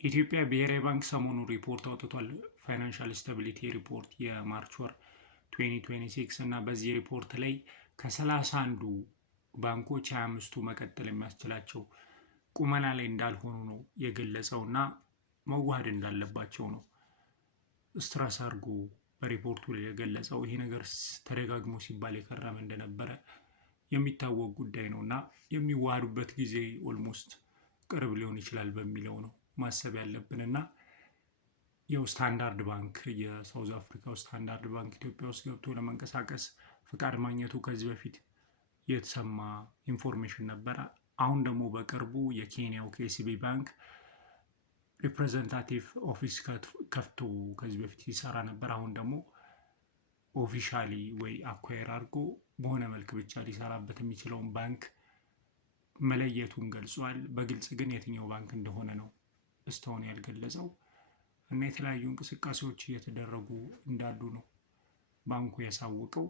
የኢትዮጵያ ብሔራዊ ባንክ ሰሞኑን ሪፖርት አውጥቷል። ፋይናንሻል ስታቢሊቲ ሪፖርት የማርች ወር 2026 እና በዚህ ሪፖርት ላይ ከ31ዱ ባንኮች 25ቱ መቀጠል የሚያስችላቸው ቁመና ላይ እንዳልሆኑ ነው የገለጸው እና መዋሃድ እንዳለባቸው ነው ስትረስ አድርጎ በሪፖርቱ ላይ የገለጸው። ይሄ ነገር ተደጋግሞ ሲባል የከረመ እንደነበረ የሚታወቅ ጉዳይ ነው እና የሚዋሃዱበት ጊዜ ኦልሞስት ቅርብ ሊሆን ይችላል በሚለው ነው ማሰብ ያለብን እና ያው ስታንዳርድ ባንክ የሳውዝ አፍሪካው ስታንዳርድ ባንክ ኢትዮጵያ ውስጥ ገብቶ ለመንቀሳቀስ ፍቃድ ማግኘቱ ከዚህ በፊት የተሰማ ኢንፎርሜሽን ነበረ። አሁን ደግሞ በቅርቡ የኬንያው ኬሲቢ ባንክ ሪፕሬዘንታቲቭ ኦፊስ ከፍቶ ከዚህ በፊት ይሰራ ነበር። አሁን ደግሞ ኦፊሻሊ ወይ አኳየር አድርጎ በሆነ መልክ ብቻ ሊሰራበት የሚችለውን ባንክ መለየቱን ገልጿል። በግልጽ ግን የትኛው ባንክ እንደሆነ ነው እስካሁን ያልገለጸው እና የተለያዩ እንቅስቃሴዎች እየተደረጉ እንዳሉ ነው ባንኩ ያሳወቀው።